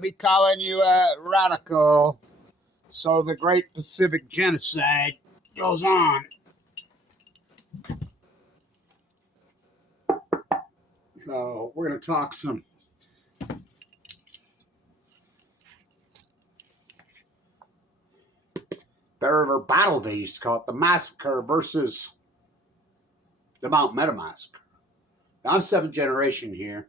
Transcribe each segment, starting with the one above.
be calling you a radical. So the Great Pacific Genocide goes on. So we're going to talk some Bear battle, they used to call it, the Massacre versus the Mount Meadow Massacre. Now, I'm seventh generation here.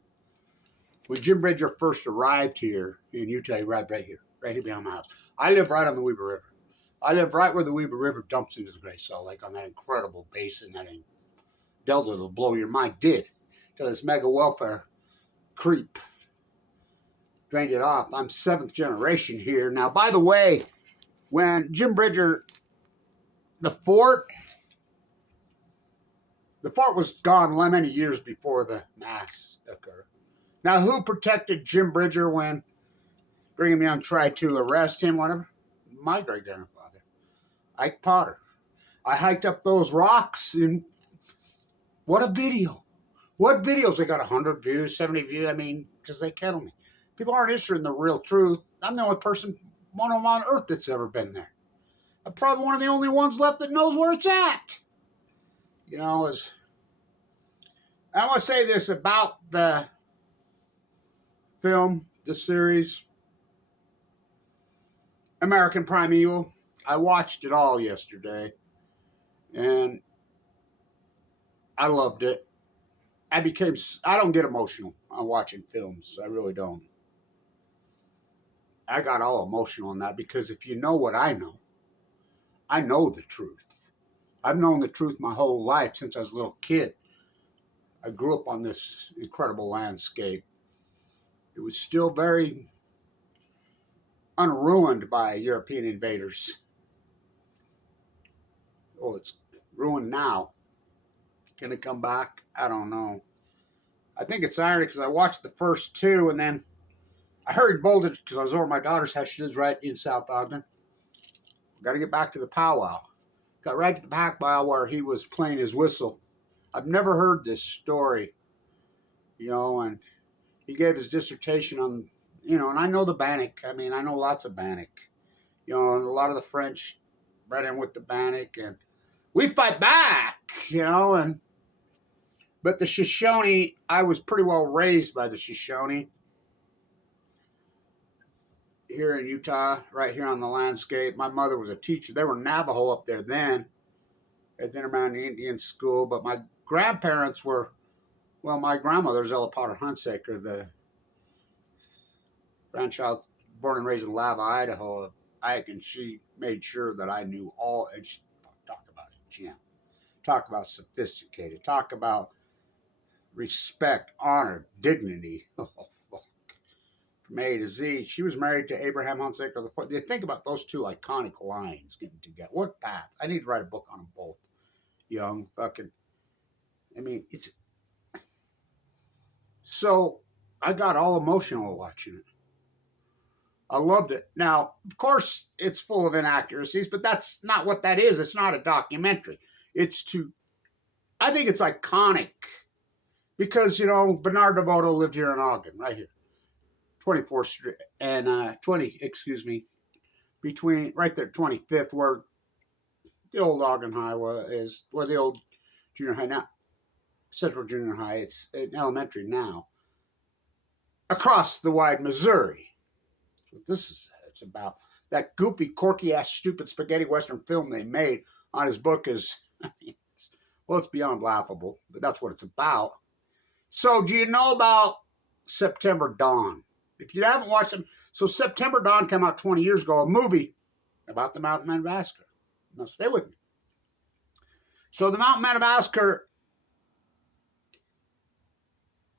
When Jim Bridger first arrived here in Utah, he arrived right here behind my house. I live right on the Weber River. I live right where the Weber River dumps into the Great Salt Lake on that incredible basin, that delta that'll blow your mind. Did till this mega welfare creep drained it off. I'm seventh generation here. Now, by the way, when Jim Bridger, the fort was gone many years before the massacre. Now, who protected Jim Bridger when Brigham Young tried to arrest him, whatever? My great-grandfather, Ike Potter. I hiked up those rocks, and what a video. What videos? They got 100 views, 70 views, I mean, because they kettle me. People aren't interested in the real truth. I'm the only one on earth that's ever been there. I'm probably one of the only ones left that knows where it's at. You know, I want to say this about the film, the series, American Primeval. I watched it all yesterday, and I loved it. I don't get emotional on watching films. I really don't. I got all emotional on that because if you know what I know the truth. I've known the truth my whole life since I was a little kid. I grew up on this incredible landscape. It was still very unruined by European invaders. Oh, it's ruined now. Can it come back? I don't know. I think it's ironic because I watched the first two and then I hurried bolted because I was over at my daughter's house. She lives right in South Ogden. Got to get back to the powwow. Got right to the powwow where he was playing his whistle. I've never heard this story, and he gave his dissertation on, and I know the Bannock. I mean, I know lots of Bannock, and a lot of the French right in with the Bannock, and we fight back, but the Shoshone, I was pretty well raised by the Shoshone here in Utah, right here on the landscape. My mother was a teacher. They were Navajo up there then at the Intermountain Indian School, but my grandparents were, my grandmother's Ella Potter Hunsaker, the grandchild born and raised in Lava, Idaho, of Ike, and she made sure that I knew all, and she talk about it, Jim. Talk about sophisticated. Talk about respect, honor, dignity. Oh, fuck. From A to Z. She was married to Abraham Hunsaker IV. You think about those two iconic lines getting together. What path? I need to write a book on them both. Young, fucking. I mean, it's. So I got all emotional watching it. I loved it. Now, of course, it's full of inaccuracies, but that's not what that is. It's not a documentary. I think it's iconic because, Bernard DeVoto lived here in Ogden, right here. 24th Street and between right there, 25th, where the old Ogden High is, where the old junior high now, Central Junior High, it's an elementary now, across the wide Missouri. That's what this is. It's about that goofy, quirky ass, stupid spaghetti western film they made on his book is, it's beyond laughable, but that's what it's about. So, do you know about September Dawn? If you haven't watched them, so September Dawn came out 20 years ago, a movie about the Mountain Man Massacre. Now, stay with me. So, the Mountain Man Massacre,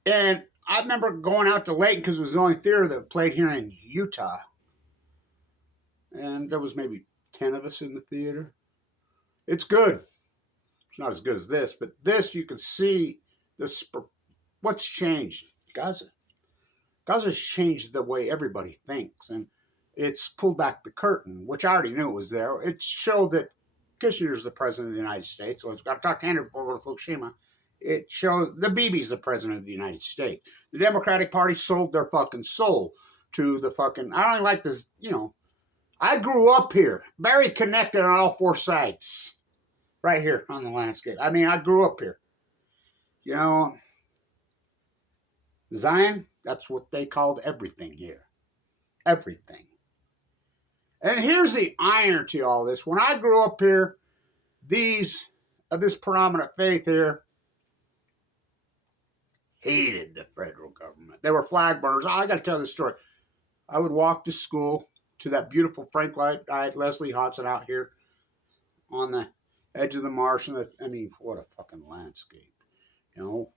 and I remember going out to Layton because it was the only theater that played here in Utah. And there was maybe 10 of us in the theater. It's good. It's not as good as this, but this, you can see this. What's changed? Gaza. Gaza's changed the way everybody thinks, and it's pulled back the curtain, which I already knew was there. It showed that Kissinger's the president of the United States, so it's got to talk to Henry before we go to Fukushima. It shows the Bibi's the president of the United States. The Democratic Party sold their fucking soul. to the fucking, I don't like this, you know, I grew up here, very connected on all four sides, right here on the landscape. I mean, I grew up here. You know, Zion, that's what they called everything here. Everything. And here's the iron to all this. When I grew up here, these of this predominant faith here hated the federal government. They were flag burners. I got to tell this story. I would walk to school to that beautiful Frank Leslie Hodson out here on the edge of the marsh. And I mean, what a fucking landscape. You know,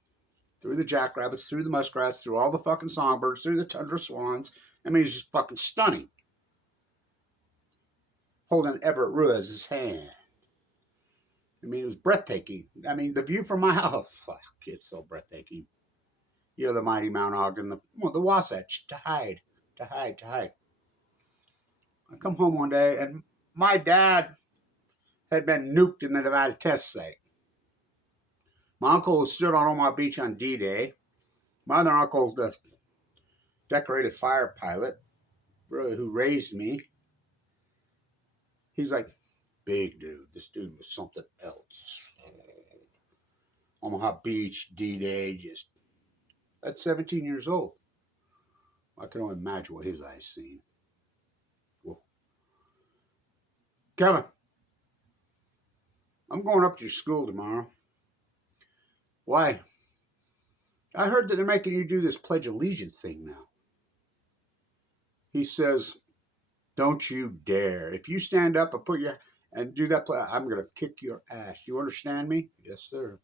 through the jackrabbits, through the muskrats, through all the fucking songbirds, through the tundra swans. I mean, it's just fucking stunning. Holding Everett Ruiz's hand. I mean, it was breathtaking. I mean, the view from my house, fuck, it's so breathtaking. You know, the mighty Mount Ogden, the Wasatch, to hide. I come home one day, and my dad had been nuked in the Nevada test site. My uncle stood on Omaha Beach on D-Day. My other uncle's the decorated fire pilot who raised me. He's like, big dude. This dude was something else. Omaha Beach, D-Day, just at 17 years old. I can only imagine what his eyes seen. Whoa. Kevin, I'm going up to your school tomorrow. Why? I heard that they're making you do this Pledge of Allegiance thing now. He says, don't you dare. If you stand up and do that, I'm going to kick your ass. You understand me? Yes, sir.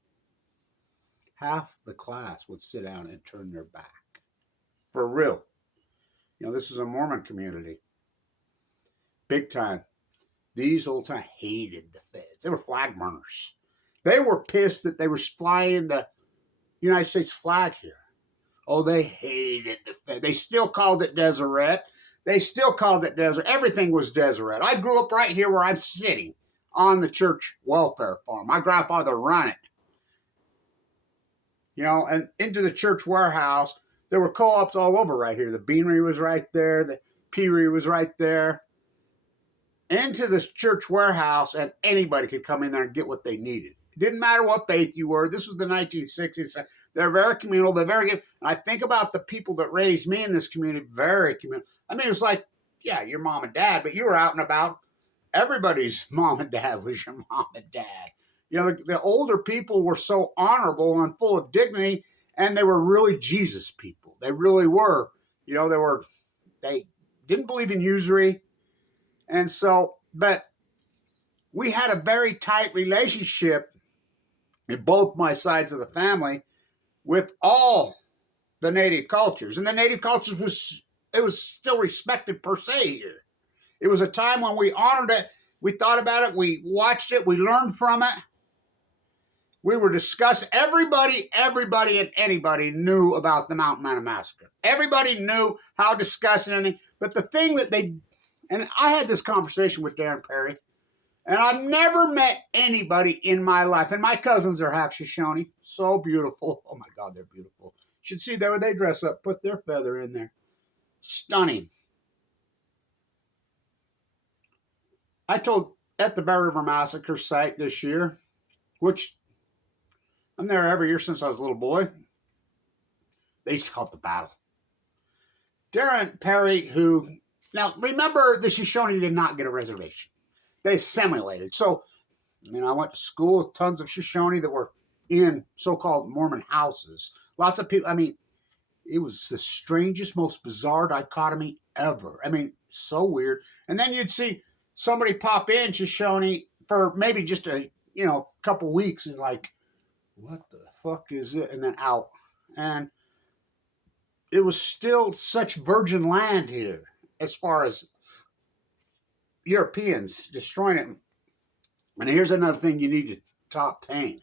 Half the class would sit down and turn their back. For real. You know, this is a Mormon community. Big time. These old time hated the feds. They were flag burners. They were pissed that they were flying the United States flag here. Oh, they hated the feds. They still called it Deseret. They still called it Deseret. Everything was Deseret. I grew up right here where I'm sitting on the church welfare farm. My grandfather ran it. You know, and into the church warehouse, there were co-ops all over right here. The beanery was right there. The peery was right there. Into this church warehouse, and anybody could come in there and get what they needed. It didn't matter what faith you were. This was the 1960s. They're very communal. They're very good. And I think about the people that raised me in this community, very communal. I mean, it was like, yeah, your mom and dad, but you were out and about. Everybody's mom and dad was your mom and dad. You know, the older people were so honorable and full of dignity, and they were really Jesus people. They really were. You know, they didn't believe in usury. And so, but we had a very tight relationship in both my sides of the family with all the native cultures. And the native cultures was still respected per se here. It was a time when we honored it, we thought about it, we watched it, we learned from it. We were discussing, everybody and anybody knew about the Mountain Man Massacre. Everybody knew how disgusting anything. But the thing that and I had this conversation with Darren Perry, and I've never met anybody in my life, and my cousins are half Shoshone, so beautiful. Oh my God, they're beautiful. You should see where they dress up, put their feather in there. Stunning. I told at the Bear River Massacre site this year, which I'm there every year since I was a little boy. They used to call it the battle. Darren Perry, now remember the Shoshone did not get a reservation. They assimilated. So, I went to school with tons of Shoshone that were in so-called Mormon houses. Lots of people, it was the strangest, most bizarre dichotomy ever. So weird. And then you'd see somebody pop in Shoshone for maybe just a couple weeks and like, what the fuck is it? And then out. And it was still such virgin land here as far as Europeans destroying it. And here's another thing you need to obtain.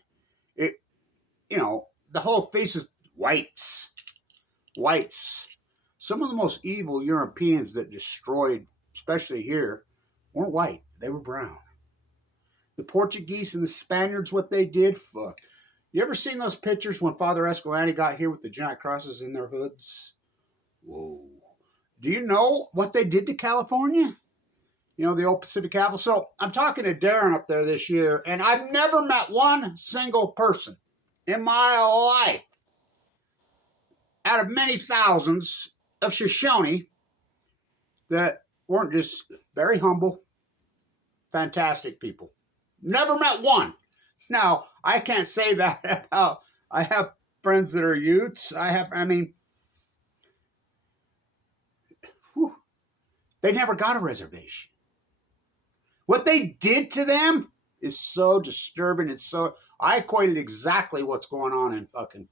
The whole thesis, whites. Some of the most evil Europeans that destroyed, especially here, weren't white. They were brown. The Portuguese and the Spaniards, what they did, fuck. You ever seen those pictures when Father Escalante got here with the giant crosses in their hoods? Whoa. Do you know what they did to California? You know, the old Pacific capital. So I'm talking to Darren up there this year, and I've never met one single person in my life out of many thousands of Shoshone that weren't just very humble, fantastic people. Never met one. Now, I can't say that about, I have friends that are Utes. They never got a reservation. What they did to them is so disturbing. I equated exactly what's going on in fucking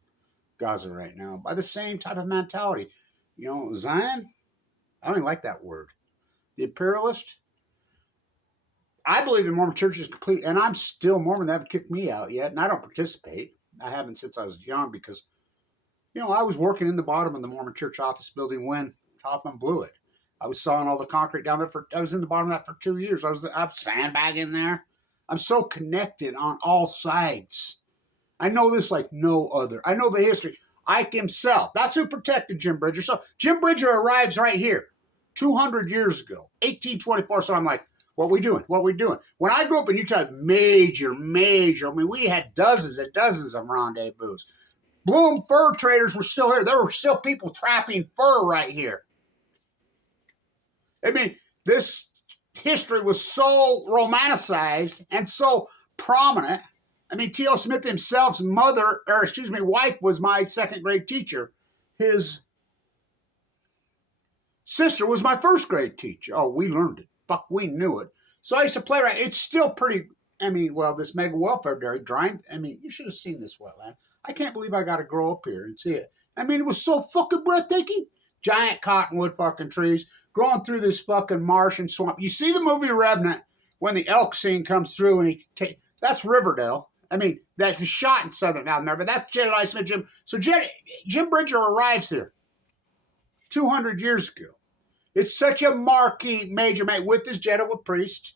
Gaza right now by the same type of mentality. You know, Zion, I don't even like that word. The imperialist, I believe the Mormon church is complete, and I'm still Mormon. They haven't kicked me out yet, and I don't participate. I haven't since I was young because, you know, I was working in the bottom of the Mormon church office building when Hoffman blew it. I was sawing all the concrete down there I was in the bottom of that for 2 years. I was sandbagging there. I'm so connected on all sides. I know this like no other. I know the history. Ike himself, that's who protected Jim Bridger. So Jim Bridger arrives right here 200 years ago, 1824. So I'm like, what we doing? What we doing? When I grew up in Utah, major. I mean, we had dozens and dozens of rendezvous. Bloom fur traders were still here. There were still people trapping fur right here. I mean, this history was so romanticized and so prominent. I mean, T.L. Smith himself's wife was my second grade teacher. His sister was my first grade teacher. Oh, we learned it. Fuck, we knew it. So I used to play around. It's still pretty, this mega welfare dairy drying. You should have seen this wetland. I can't believe I got to grow up here and see it. It was so fucking breathtaking. Giant cottonwood fucking trees growing through this fucking marsh and swamp. You see the movie Revenant when the elk scene comes through and that's Riverdale. That's shot in Southern Alabama, but that's Jedediah Smith Jim. So Jim Bridger arrives here 200 years ago. It's such a marquee major with his Jesuit priest.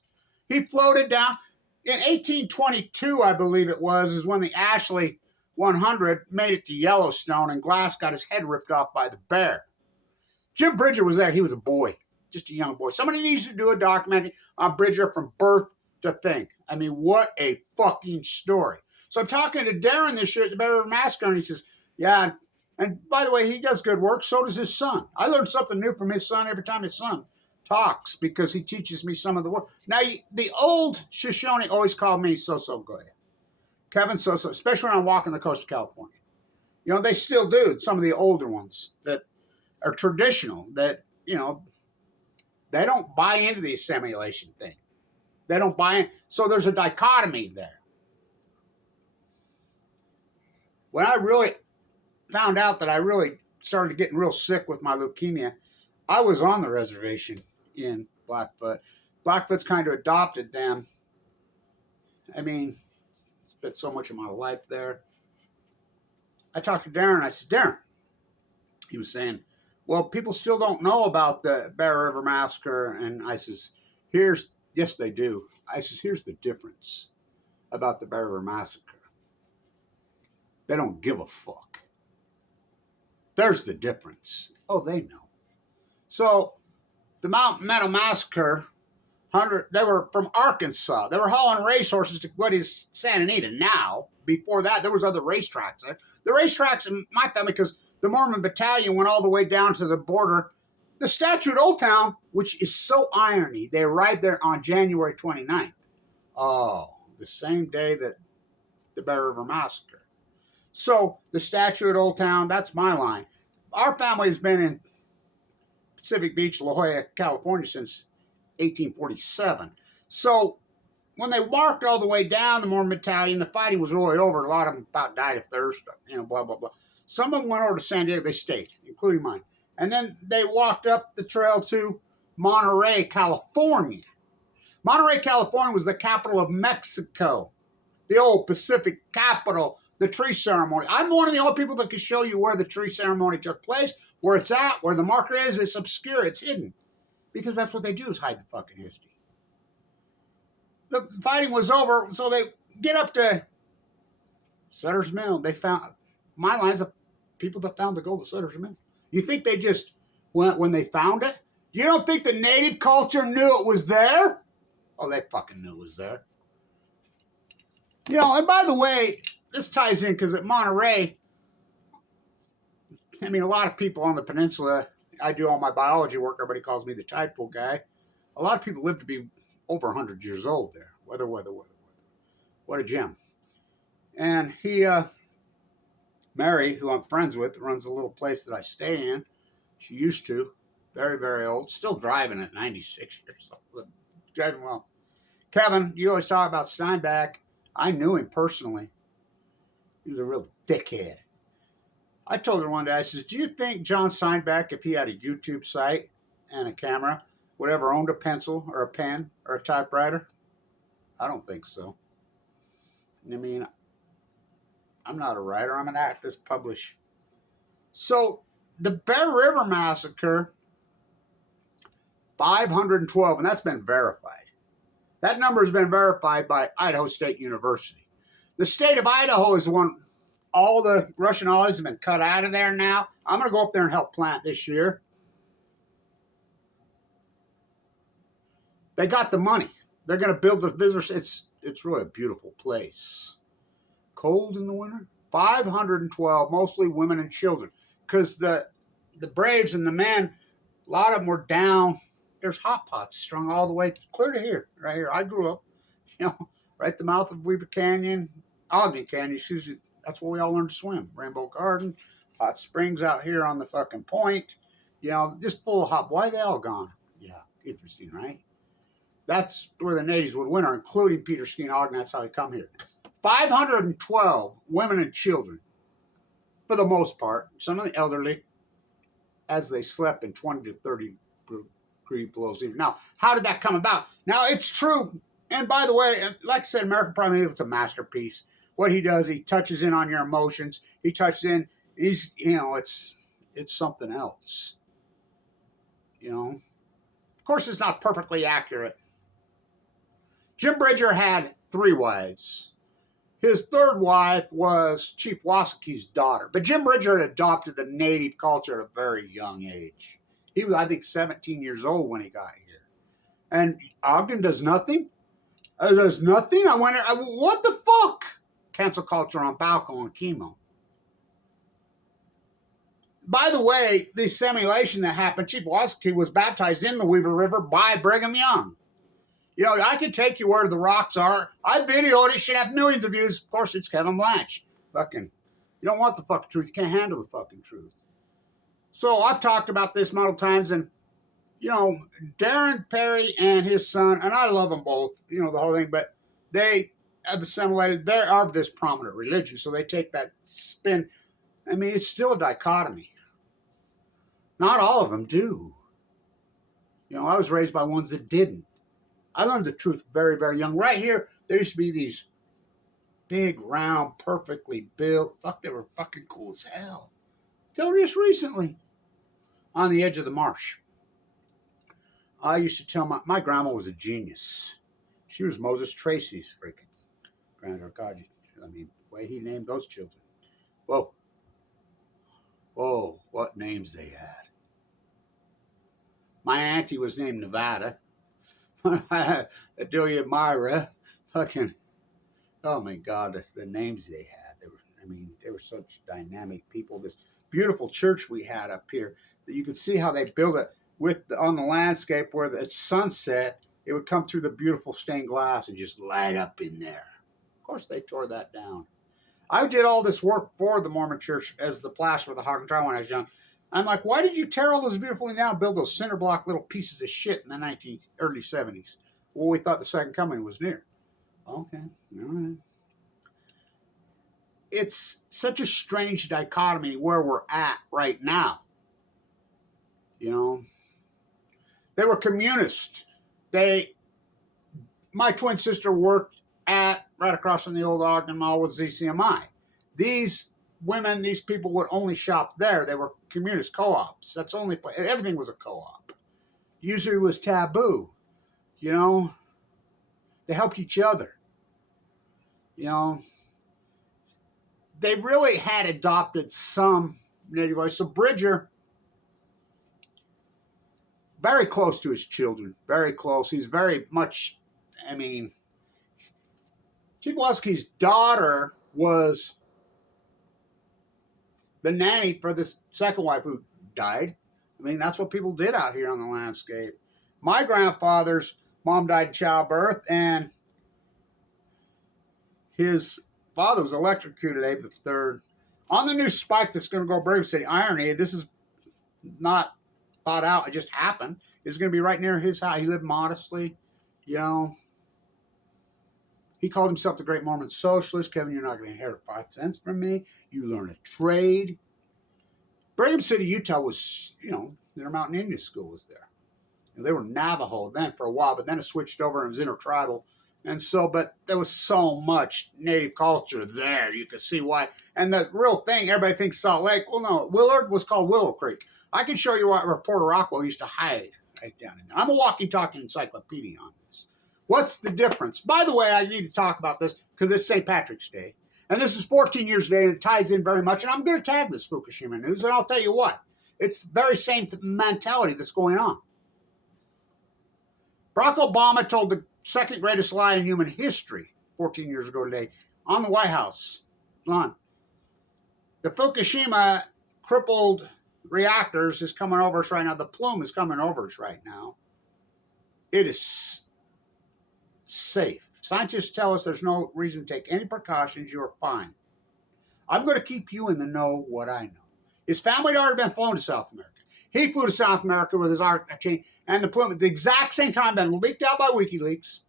He floated down. In 1822, I believe it was, is when the Ashley 100 made it to Yellowstone and Glass got his head ripped off by the bear. Jim Bridger was there. He was a boy, just a young boy. Somebody needs to do a documentary on Bridger from birth to thing. What a fucking story. So I'm talking to Darren this year at the Bear River Massacre, and he says, yeah, and by the way, he does good work. So does his son. I learn something new from his son every time his son talks because he teaches me some of the work. Now, the old Shoshone always called me so good. Kevin so, especially when I'm walking the coast of California. You know, they still do, some of the older ones that are traditional, that, you know, they don't buy into the assimilation thing. They don't buy in. So there's a dichotomy there. When I really found out that I really started getting real sick with my leukemia, I was on the reservation in Blackfoot. Blackfoot's kind of adopted them. Spent so much of my life there. I talked to Darren. I said, Darren, he was saying, well, people still don't know about the Bear River Massacre. And I says, yes, they do. I says, here's the difference about the Bear River Massacre. They don't give a fuck. There's the difference. Oh, they know. So the Mount Meadow Massacre, they were from Arkansas. They were hauling racehorses to what is Santa Anita now. Before that, there was other racetracks there. The racetracks in my family, because the Mormon battalion went all the way down to the border. The statue at Old Town, which is so irony, they arrived there on January 29th. Oh, the same day that the Bear River Massacre. So the statue at Old Town, that's my line. Our family has been in Pacific Beach, La Jolla, California since 1847. So when they walked all the way down the Mormon battalion, the fighting was really over. A lot of them about died of thirst, blah, blah, blah. Some of them went over to San Diego. They stayed, including mine. And then they walked up the trail to Monterey, California. Monterey, California was the capital of Mexico, the old Pacific capital, the tree ceremony. I'm one of the only people that can show you where the tree ceremony took place, where it's at, where the marker is. It's obscure. It's hidden. Because that's what they do, is hide the fucking history. The fighting was over, so they get up to Sutter's Mill. They found, my line's of people that found the gold at Sutter's Mill. You think they just when they found it? You don't think the native culture knew it was there? Oh, they fucking knew it was there. You know, and by the way, this ties in because at Monterey, I mean, a lot of people on the peninsula, I do all my biology work, everybody calls me the tide pool guy. A lot of people live to be over 100 years old there. Weather. What a gem. And Mary, who I'm friends with, runs a little place that I stay in. She used to. Very, very old. Still driving at 96 years old. Driving well. Kevin, you always talk about Steinbeck. I knew him personally. He was a real dickhead. I told her one day, I says, do you think John Steinbeck, if he had a YouTube site and a camera, would ever owned a pencil or a pen or a typewriter? I don't think so. I mean, I'm not a writer. I'm an activist publisher. So the Bear River Massacre, 512, and that's been verified. That number has been verified by Idaho State University. The state of Idaho is one, all the Russian olives have been cut out of there now. I'm going to go up there and help plant this year. They got the money. They're going to build the business. It's really a beautiful place. Cold in the winter. 512, mostly women and children. Because the Braves and the men, a lot of them were down. There's hot pots strung all the way clear to here, right here. I grew up, right at the mouth of Weber Canyon, Ogden Canyon. That's where we all learned to swim. Rainbow Garden, hot springs out here on the fucking point. Just full of hot. Why are they all gone? Yeah, interesting, right? That's where the natives would winter, including Peter Ski and Ogden. That's how they come here. 512 women and children, for the most part. Some of the elderly, as they slept in 20 to 30 degree below zero. Now, how did that come about? Now, it's true. And by the way, like I said, American Primeval, it's a masterpiece. What he does, he touches in on your emotions. He touches in. It's something else. Of course, it's not perfectly accurate. Jim Bridger had 3 wives. His 3rd wife was Chief Wasaki's daughter. But Jim Bridger had adopted the native culture at a very young age. He was, I think, 17 years old when he got here. And Ogden does nothing? Does nothing? I wonder, what the fuck? Cancel culture on Balco and chemo. By the way, the assimilation that happened, Chief Wasaki was baptized in the Weber River by Brigham Young. I could take you where the rocks are. I videoed it. Should have millions of views. Of course, it's Kevin Blanch. You don't want the fucking truth. You can't handle the fucking truth. So I've talked about this multiple times, and Darren Perry and his son, and I love them both. The whole thing, but they have assimilated. They are of this prominent religion, so they take that spin. I mean, it's still a dichotomy. Not all of them do. I was raised by ones that didn't. I learned the truth very, very young. Right here, there used to be these big, round, perfectly built. They were fucking cool as hell. Till just recently, on the edge of the marsh. I used to tell my grandma was a genius. She was Moses Tracy's freaking granddaughter. God, the way he named those children. Whoa, what names they had. My auntie was named Nevada. Adelia Myra, oh my God, that's the names they had. They were such dynamic people. This beautiful church we had up here, that you could see how they built it on the landscape where at sunset, it would come through the beautiful stained glass and just light up in there. Of course, they tore that down. I did all this work for the Mormon church as the plaster for the Hog and Trial when I was young. I'm like, why did you tear all those beautiful things down and build those cinder block little pieces of shit in the early 70s? Well, we thought the second coming was near. Okay, all right. It's such a strange dichotomy where we're at right now. They were communists. My twin sister worked right across from the old Ogden Mall with ZCMI. These women, these people would only shop there. They were communist co-ops. That's only everything was a co-op. Usually it was taboo. They helped each other. They really had adopted some native voice. So Bridger, very close to his children, very close. He's very much, I mean, Chibowski's daughter was the nanny for the second wife who died. I mean, that's what people did out here on the landscape. My grandfather's mom died in childbirth, and his father was electrocuted April the 3rd. On the new spike that's going to go Brave City, irony, this is not thought out, it just happened, is going to be right near his house. He lived modestly, you know. He called himself the Great Mormon Socialist. Kevin, you're not going to inherit 5 cents from me. You learn a trade. Brigham City, Utah was, you know, Intermountain Indian School was there. You know, they were Navajo then for a while, but then it switched over and was intertribal. And so, but there was so much native culture there. You could see why. And the real thing, everybody thinks Salt Lake. Well, no, Willard was called Willow Creek. I can show you where Porter Rockwell used to hide right down in there. I'm a walking, talking encyclopedia on this. What's the difference? By the way, I need to talk about this because it's St. Patrick's Day. And this is 14 years today, and it ties in very much. And I'm going to tag this Fukushima news, and I'll tell you what. It's the very same mentality that's going on. Barack Obama told the second greatest lie in human history 14 years ago today on the White House lawn. The Fukushima crippled reactors is coming over us right now. The plume is coming over us right now. It is safe. Scientists tell us there's no reason to take any precautions. You're fine. I'm going to keep you in the know what I know. His family had already been flown to South America. He flew to South America with his art chain, and the plume at the exact same time been leaked out by WikiLeaks.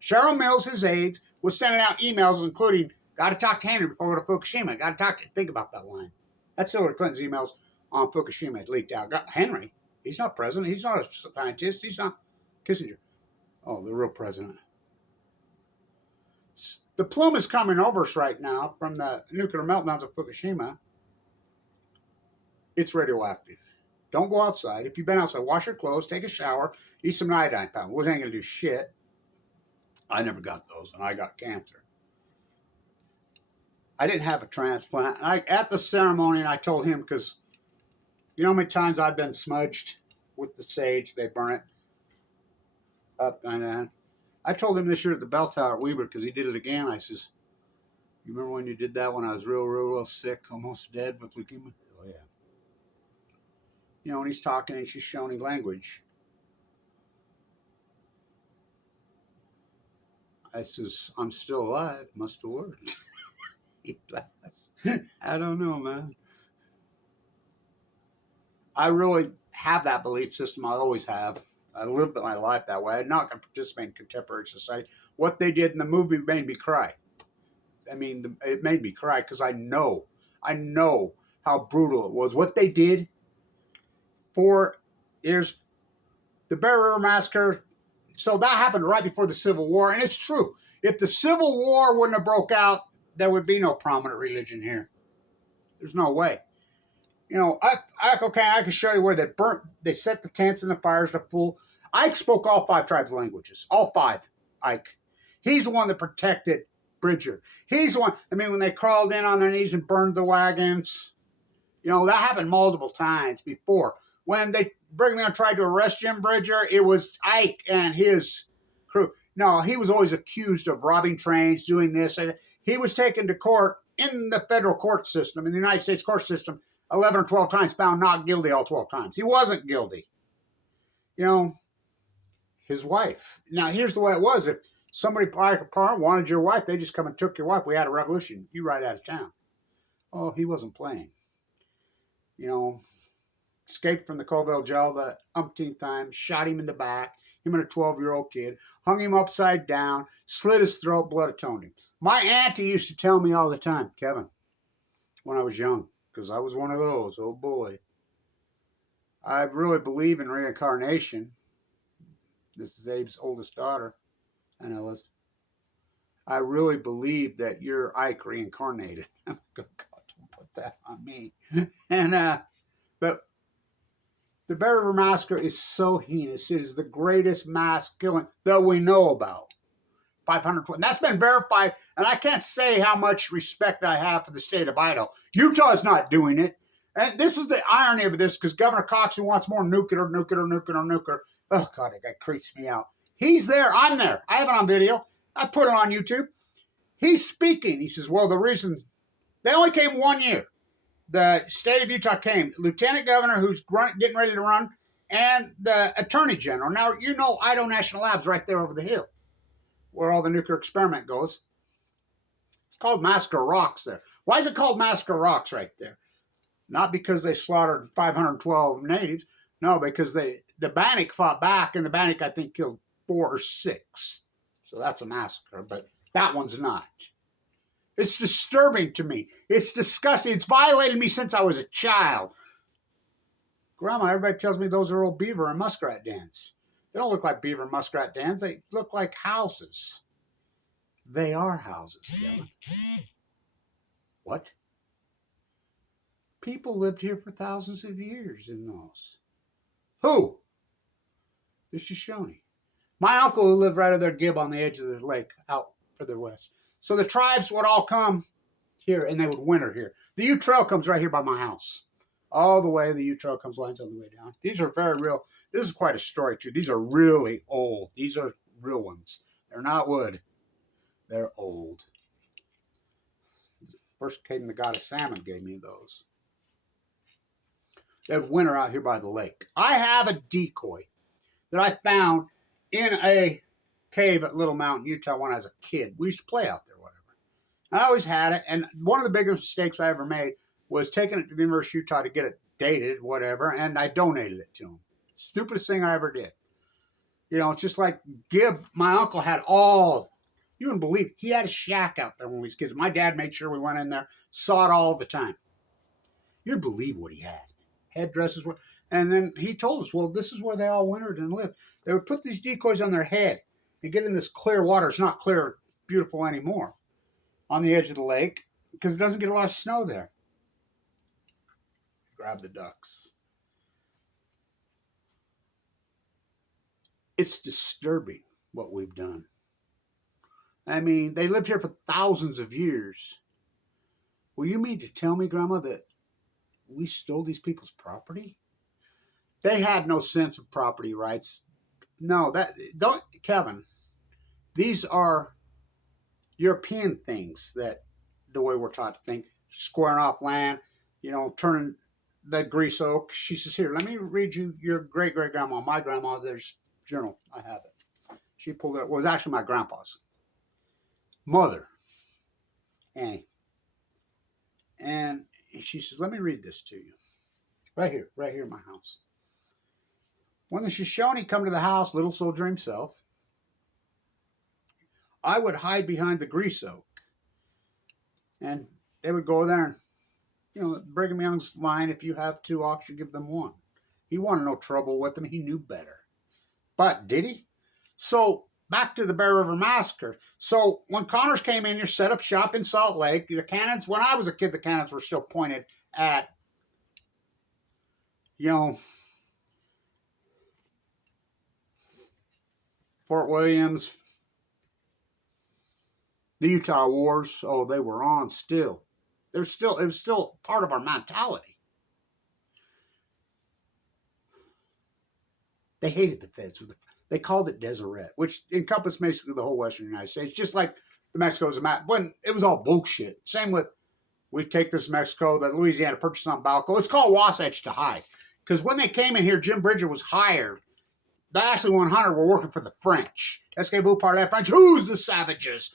Cheryl Mills, his aides, was sending out emails including, got to talk to Henry before we go to Fukushima. Got to talk to, think about that line. That's Hillary Clinton's emails on Fukushima had leaked out. Henry, he's not president. He's not a scientist. He's not Kissinger. Oh, the real president. The plume is coming over us right now from the nuclear meltdowns of Fukushima. It's radioactive. Don't go outside. If you've been outside, wash your clothes, take a shower, eat some iodine powder. We ain't going to do shit. I never got those, and I got cancer. I didn't have a transplant. At the ceremony, and I told him, because you know how many times I've been smudged with the sage? They burn it up and down. I told him this year at the bell tower at Weber, because he did it again. I says, you remember when you did that when I was real sick, almost dead with leukemia? Oh, yeah. You know, and he's talking and she's showing language. I says, I'm still alive. Must have worked. He laughs. I don't know, man. I really have that belief system. I always have. I lived my life that way. I'm not going to participate in contemporary society. What they did in the movie made me cry. I mean, it made me cry because I know how brutal it was. What they did 4 years, the Bear River Massacre. So that happened right before the Civil War, and it's true. If the Civil War wouldn't have broke out, there would be no prominent religion here. There's no way. You know, I can show you where they set the tents and the fires to fool. Ike spoke all 5 tribes' languages. All 5, Ike. He's the one that protected Bridger. He's the one, I mean, when they crawled in on their knees and burned the wagons, you know, that happened multiple times before. When they Brigham Young tried to arrest Jim Bridger, it was Ike and his crew. No, he was always accused of robbing trains, doing this. He was taken to court in the federal court system, in the United States court system, 11 or 12 times, found not guilty all 12 times. He wasn't guilty. You know, his wife. Now, here's the way it was. If somebody like a parent wanted your wife, they just come and took your wife. We had a revolution. You right out of town. Oh, he wasn't playing. You know, escaped from the Colville jail the umpteenth time, shot him in the back, him and a 12-year-old kid, hung him upside down, slit his throat, blood atoned him. My auntie used to tell me all the time, Kevin, when I was young, because I was one of those, oh boy. I really believe in reincarnation. This is Abe's oldest daughter, and I really believe that you're Ike reincarnated. God, don't put that on me. And but the Bear River Massacre is so heinous. It is the greatest mass killing that we know about. 520. That's been verified, and I can't say how much respect I have for the state of Idaho. Utah's not doing it. And this is the irony of this, because Governor Cox, who wants more nuclear. Oh, God, that guy creeps me out. He's there. I'm there. I have it on video. I put it on YouTube. He's speaking. He says, well, the reason they only came 1 year. The state of Utah came. Lieutenant Governor, who's getting ready to run, and the Attorney General. Now, you know Idaho National Lab's right there over the hill, where all the nuclear experiment goes. It's called Massacre Rocks there. Why is it called Massacre Rocks right there? Not because they slaughtered 512 natives. No, because the Bannock fought back, and the Bannock, I think, killed 4 or 6. So that's a massacre, but that one's not. It's disturbing to me. It's disgusting. It's violated me since I was a child. Grandma, everybody tells me those are old beaver and muskrat dens. They don't look like beaver and muskrat dens. They look like houses. They are houses, Dylan. What? People lived here for thousands of years in those. Who? The Shoshone. My uncle who lived right over there, Gibb, on the edge of the lake, out further west. So the tribes would all come here, and they would winter here. The Ute Trail comes right here by my house. All the way, the Ute Trail comes lines all the way down. These are very real. This is quite a story, too. These are really old. These are real ones. They're not wood. They're old. First Caden, the god of salmon, gave me those. They'd winter out here by the lake. I have a decoy that I found in a cave at Little Mountain, Utah, when I was a kid. We used to play out there, whatever. I always had it, and one of the biggest mistakes I ever made was taking it to the University of Utah to get it dated, whatever, and I donated it to him. Stupidest thing I ever did. You know, it's just like Gibb, my uncle had all, you wouldn't believe, he had a shack out there when we was kids. My dad made sure we went in there, saw it all the time. You'd believe what he had. Headdresses were, and then he told us, well, this is where they all wintered and lived. They would put these decoys on their head and get in this clear water. It's not clear, beautiful anymore, on the edge of the lake, because it doesn't get a lot of snow there. Grab the ducks. It's disturbing what we've done. I mean, they lived here for thousands of years. Well, you mean to tell me, Grandma, that we stole these people's property? They had no sense of property rights. No, Kevin, these are European things, that the way we're taught to think, squaring off land, you know, turning the grease oak. She says, here, let me read you your great-great-grandma, my grandmother's journal. I have it. She pulled it. It was actually my grandpa's mother, Annie. And she says, let me read this to you. Right here in my house. When the Shoshone come to the house, little soldier himself, I would hide behind the grease oak. And they would go there and, you know, Brigham Young's line, if you have 2 ox, you give them 1. He wanted no trouble with them. He knew better. But did he? So back to the Bear River Massacre. So when Connors came in here, set up shop in Salt Lake, the cannons, when I was a kid, the cannons were still pointed at, you know, Fort Williams, the Utah Wars. Oh, they were on still. It was still part of our mentality. They hated the feds. They called it Deseret, which encompassed basically the whole Western United States, just like the Mexico's a map. When it was all bullshit. Same with, we take this Mexico that Louisiana purchased on Balco. It's called Wasatch to hide. Because when they came in here, Jim Bridger was hired. The Ashley 100 were working for the French. Esquivez par la French. Who's the savages?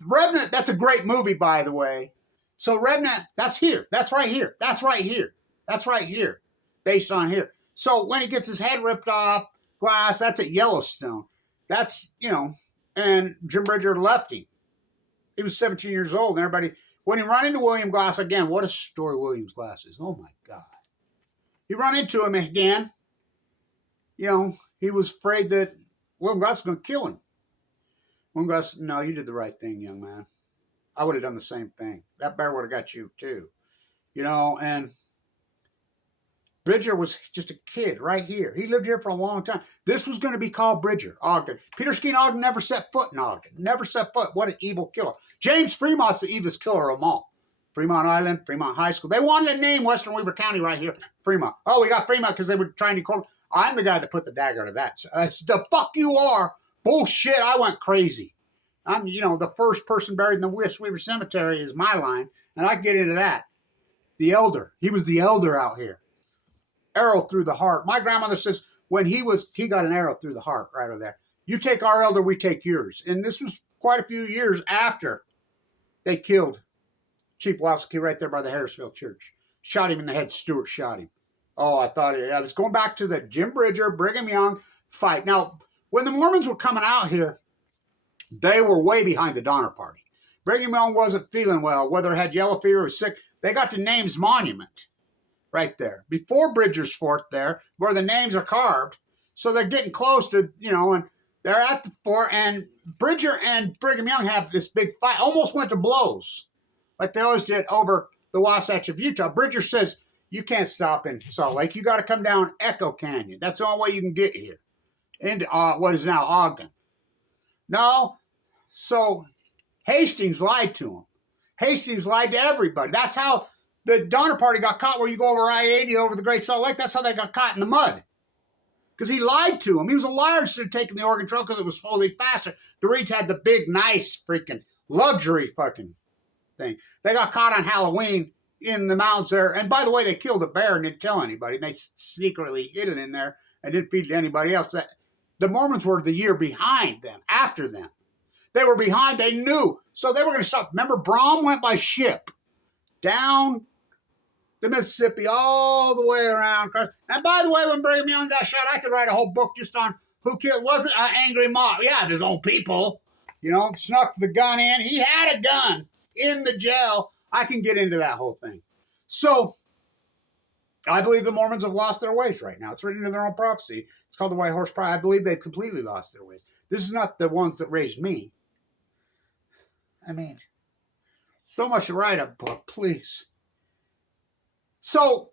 Revenant, that's a great movie, by the way. So Revenant, that's here. That's right here. That's right here. That's right here. Based on here. So when he gets his head ripped off, glass, that's at Yellowstone. That's, you know, and Jim Bridger left him. He was 17 years old, and everybody, when he run into William Glass again, what a story William Glass is. Oh, my God. He run into him again. You know, he was afraid that William Glass was going to kill him. William Glass, no, you did the right thing, young man. I would have done the same thing. That bear would have got you, too. You know, and Bridger was just a kid right here. He lived here for a long time. This was going to be called Bridger, Ogden. Peter Skeen Ogden never set foot in Ogden. Never set foot. What an evil killer. James Fremont's the evilest killer of them all. Fremont Island, Fremont High School. They wanted to name Western Weaver County right here, Fremont. Oh, we got Fremont because they were trying to call. I'm the guy that put the dagger to that. So, the fuck you are. Bullshit, I went crazy. I'm, the first person buried in the West Weaver Cemetery is my line, and I can get into that. The elder. He was the elder out here. Arrow through the heart. My grandmother says when he got an arrow through the heart right over there. You take our elder, we take yours. And this was quite a few years after they killed Chief Wowski right there by the Harrisville Church. Shot him in the head. Stewart shot him. Oh, I was going back to the Jim Bridger, Brigham Young fight. Now, when the Mormons were coming out here, they were way behind the Donner Party. Brigham Young wasn't feeling well, whether it had yellow fever or sick. They got the Names Monument right there. Before Bridger's Fort there, where the names are carved. So they're getting close to, and they're at the fort, and Bridger and Brigham Young have this big fight. Almost went to blows, like they always did over the Wasatch of Utah. Bridger says, you can't stop in Salt Lake. You got to come down Echo Canyon. That's the only way you can get here. Into what is now Ogden. No, so Hastings lied to him. Hastings lied to everybody. That's how the Donner Party got caught, where you go over I-80 over the Great Salt Lake. That's how they got caught in the mud. Because he lied to him. He was a liar instead of taking the Oregon Trail because it was fully faster. The Reeds had the big, nice, freaking luxury fucking thing. They got caught on Halloween in the mountains there. And by the way, they killed a bear and didn't tell anybody. They secretly hid it in there and didn't feed it to anybody else. The Mormons were the year behind them, after them. They were behind. They knew. So they were going to stop. Remember, Brom went by ship down the Mississippi all the way around. And by the way, when Brigham Young got shot, I could write a whole book just on who killed. Wasn't an angry mob. Yeah, his own people. Snuck the gun in. He had a gun in the jail. I can get into that whole thing. So I believe the Mormons have lost their ways right now. It's written in their own prophecy. It's called the White Horse Prophecy. I believe they've completely lost their ways. This is not the ones that raised me. I mean, so much to write a book, please. So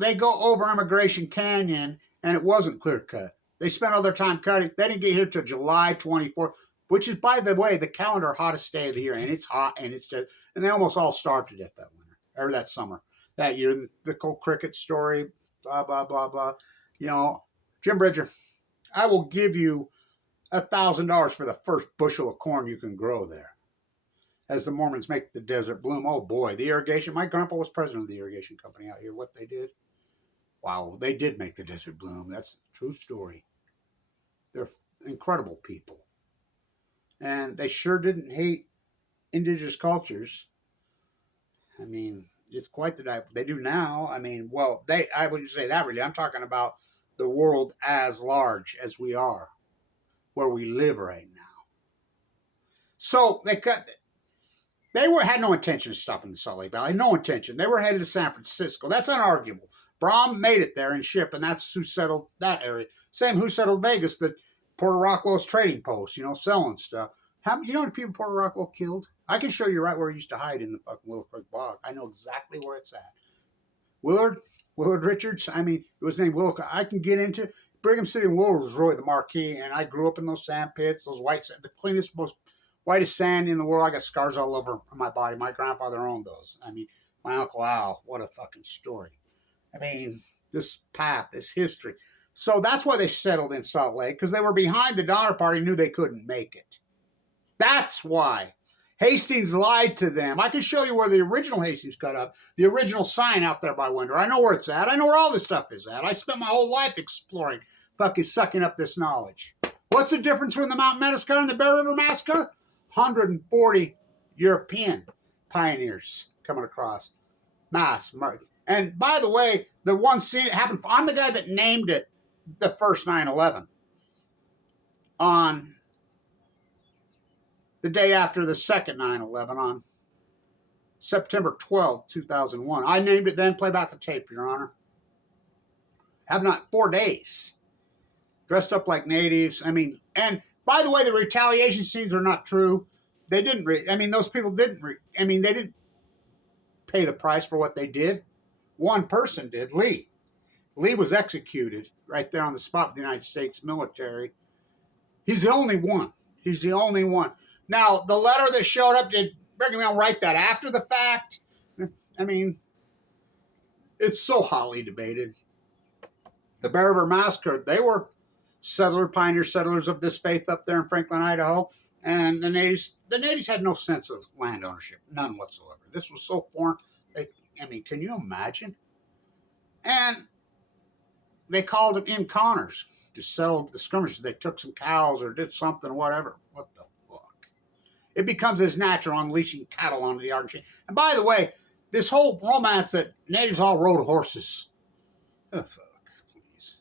they go over Immigration Canyon, and it wasn't clear cut. They spent all their time cutting. They didn't get here till July 24th, which is, by the way, the calendar hottest day of the year, and it's hot, and it's just, and they almost all starved to death that winter, or that summer. That year, the whole cricket story, blah, blah, blah, blah. Jim Bridger, I will give you $1,000 for the first bushel of corn you can grow there. As the Mormons make the desert bloom. Oh boy, the irrigation. My grandpa was president of the irrigation company out here. What they did? Wow, they did make the desert bloom. That's a true story. They're incredible people. And they sure didn't hate indigenous cultures. I mean, it's quite the type they do now. I mean, well, I wouldn't say that really. I'm talking about the world as large as we are, where we live right now. So they had no intention of stopping the Salt Lake Valley. No intention. They were headed to San Francisco. That's unarguable. Brom made it there in ship, and that's who settled that area. Same who settled Vegas, the Puerto Rockwell's trading post, selling stuff. How many people Puerto Rockwell killed? I can show you right where he used to hide in the fucking Willow Creek Bog. I know exactly where it's at. Willard Richards, it was named Willow. I can get into Brigham City and Willard was really the marquee, and I grew up in those sand pits, those the cleanest, most whitest sand in the world. I got scars all over my body. My grandfather owned those. My Uncle Al, what a fucking story. This path, this history. So that's why they settled in Salt Lake, because they were behind the Donner Party, knew they couldn't make it. That's why. Hastings lied to them. I can show you where the original Hastings cut up, the original sign out there by Winder. I know where it's at. I know where all this stuff is at. I spent my whole life exploring, fucking sucking up this knowledge. What's the difference between the Mount Massacre and the Bear River Massacre? 140 European pioneers coming across. Mass murder. And by the way, the one scene that happened, I'm the guy that named it the first 9/11. On the day after the second 9/11, on September 12, 2001. I named it then. Play back the tape, Your Honor. Have not 4 days. Dressed up like natives. And by the way, the retaliation scenes are not true. They didn't, those people didn't, they didn't pay the price for what they did. One person did, Lee. Lee was executed right there on the spot with the United States military. He's the only one. He's the only one. Now, the letter that showed up, did Brigham Young write that after the fact? I mean, it's so hotly debated. The Bear River Massacre, they were pioneer settlers of this faith up there in Franklin, Idaho. And the natives had no sense of land ownership, none whatsoever. This was so foreign. I mean, can you imagine? And they called them in Connors to settle the skirmishes. They took some cows or did something, whatever. What the fuck? It becomes as natural unleashing cattle onto the Argentine. And by the way, this whole romance that natives all rode horses. Oh, fuck, please.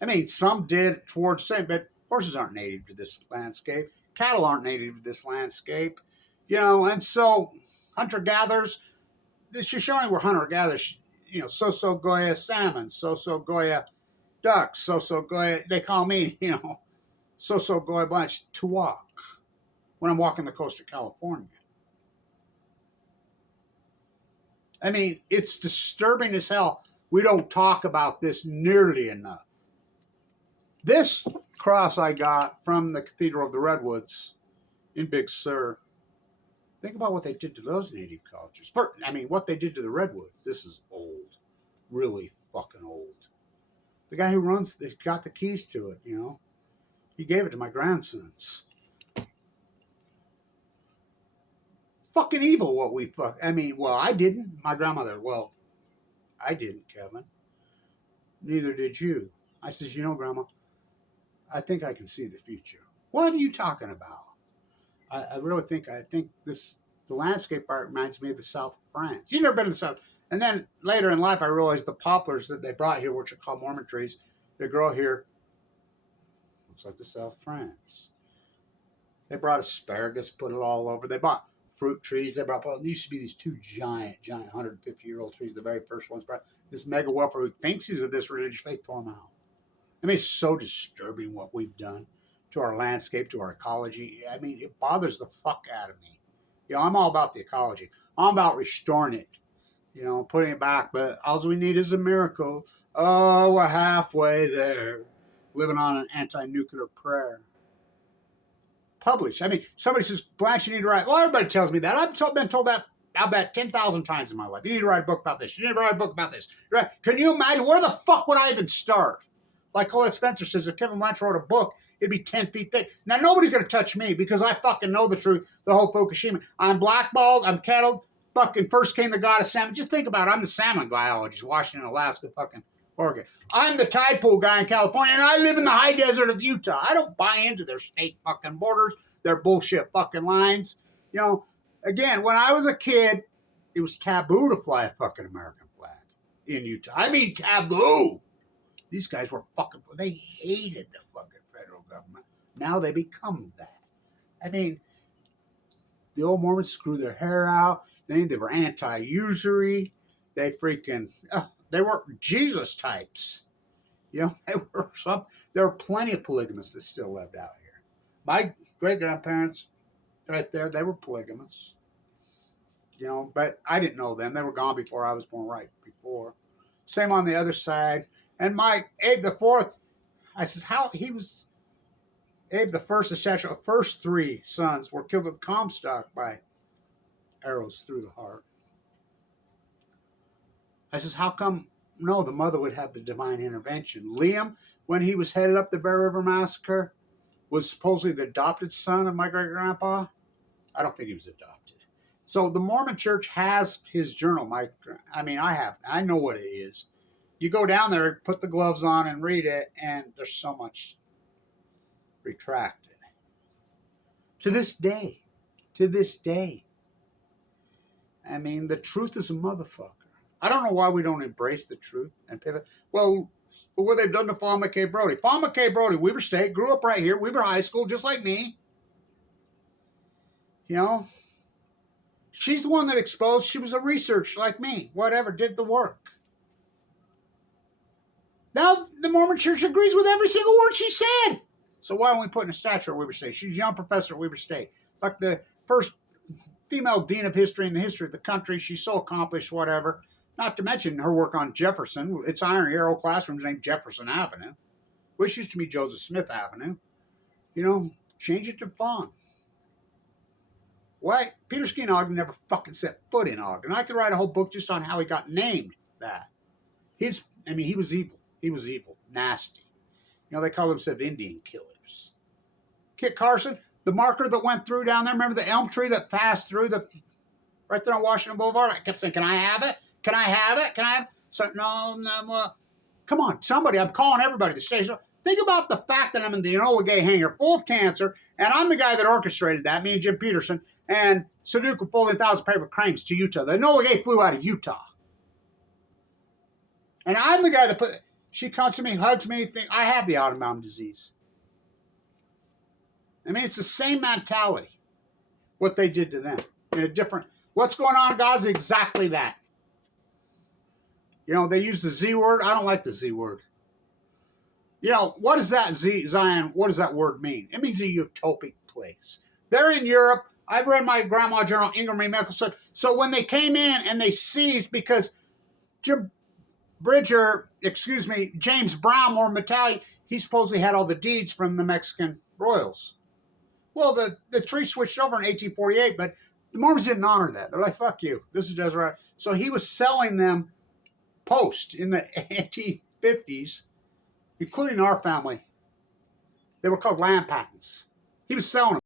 I mean, some did towards the same, but horses aren't native to this landscape. Cattle aren't native to this landscape. You know, and so hunter-gatherers, the Shoshone were hunter-gatherers. You know, Soso Goya salmon, Soso Goya ducks, Soso Goya, they call me, you know, Soso Goya Blanch to walk when I'm walking the coast of California. I mean, it's disturbing as hell. We don't talk about this nearly enough. This cross I got from the Cathedral of the Redwoods in Big Sur. Think about what they did to those native colleges. I mean, what they did to the Redwoods. This is old. Really fucking old. The guy who got the keys to it, you know. He gave it to my grandsons. Fucking evil what we fuck. I mean, well, I didn't. My grandmother, well, I didn't, Kevin. Neither did you. I says, you know, Grandma, I think I can see the future. What are you talking about? I really think, the landscape art reminds me of the south of France. You've never been to the south. And then later in life, I realized the poplars that they brought here, which are called Mormon trees, they grow here. Looks like the south of France. They brought asparagus, put it all over. They bought fruit trees. They brought, there used to be these two giant 150-year-old trees. The very first ones brought this mega whelper who thinks he's of this religious faith, tore them out. I mean, it's so disturbing what we've done to our landscape, to our ecology. I mean, it bothers the fuck out of me. You know, I'm all about the ecology. I'm about restoring it, you know, putting it back. But all we need is a miracle. Oh, we're halfway there. Living on an anti-nuclear prayer. Published. I mean, somebody says, Blanche, you need to write. Well, everybody tells me that. I've been told that, I'll bet 10,000 times in my life. You need to write a book about this. You need to write a book about this. Right? Can you imagine? Where the fuck would I even start? Like Colette Spencer says, if Kevin Blanch wrote a book, it'd be 10 feet thick. Now, nobody's going to touch me because I fucking know the truth, the whole Fukushima. I'm blackballed, I'm kettled, fucking first came the god of salmon. Just think about it. I'm the salmon biologist, Washington, Alaska, fucking Oregon. I'm the tide pool guy in California, and I live in the high desert of Utah. I don't buy into their state fucking borders, their bullshit fucking lines. You know, again, when I was a kid, it was taboo to fly a fucking American flag in Utah. I mean, taboo. These guys were fucking, they hated the fucking federal government. Now they become that. I mean, the old Mormons screw their hair out. They were anti-usury. They freaking, they were Jesus types. You know, there were plenty of polygamists that still lived out here. My great-grandparents right there, they were polygamists. You know, but I didn't know them. They were gone before I was born, right before. Same on the other side. And my Abe the Fourth, I says, how he was Abe the First, the statue of first three sons were killed with Comstock by arrows through the heart. I says, how come? No, the mother would have the divine intervention. Liam, when he was headed up the Bear River Massacre, was supposedly the adopted son of my great grandpa. I don't think he was adopted. So the Mormon Church has his journal. I know what it is. You go down there, put the gloves on and read it, and there's so much retracted. To this day. I mean, the truth is a motherfucker. I don't know why we don't embrace the truth and pivot. Well, what they've done to Fawn McKay Brody. Fawn McKay Brody, Weber State, grew up right here, Weber High School, just like me. You know? She's the one that exposed, she was a researcher like me, whatever, did the work. Now, the Mormon Church agrees with every single word she said. So why aren't we putting a statue at Weber State? She's a young professor at Weber State. Like the first female dean of history in the history of the country. She's so accomplished, whatever. Not to mention her work on Jefferson. It's irony, her old classroom's named Jefferson Avenue, which used to be Joseph Smith Avenue. You know, change it to Fawn. Why? Peter Skeena Ogden never fucking set foot in Ogden. I could write a whole book just on how he got named that. He was evil. He was evil. Nasty. You know, they call themselves Indian killers. Kit Carson, the marker that went through down there, remember the elm tree that passed through right there on Washington Boulevard? I kept saying, can I have it? Can I have it? Can I have it? So, no, come on, somebody, I'm calling everybody to say so. Think about the fact that I'm in the Enola Gay hangar full of cancer, and I'm the guy that orchestrated that, me and Jim Peterson, and Sudoku pulled in 1,000 paper cranes to Utah. The Enola Gay flew out of Utah. And I'm the guy that she comes to me, hugs me, I have the autoimmune disease. I mean, it's the same mentality, what they did to them. In a different, what's going on in Gaza? Exactly that. You know, they use the Z word. I don't like the Z word. You know, what does that Zion, what does that word mean? It means a utopic place. They're in Europe. I've read my grandma journal, Ingram Marie Mickelson. So when they came in and they seized, because James Brown, more Italian, he supposedly had all the deeds from the Mexican royals. Well, the tree switched over in 1848, but the Mormons didn't honor that. They're like, fuck you. This is Deseret. So he was selling them post in the 1850s, including our family. They were called land patents. He was selling them.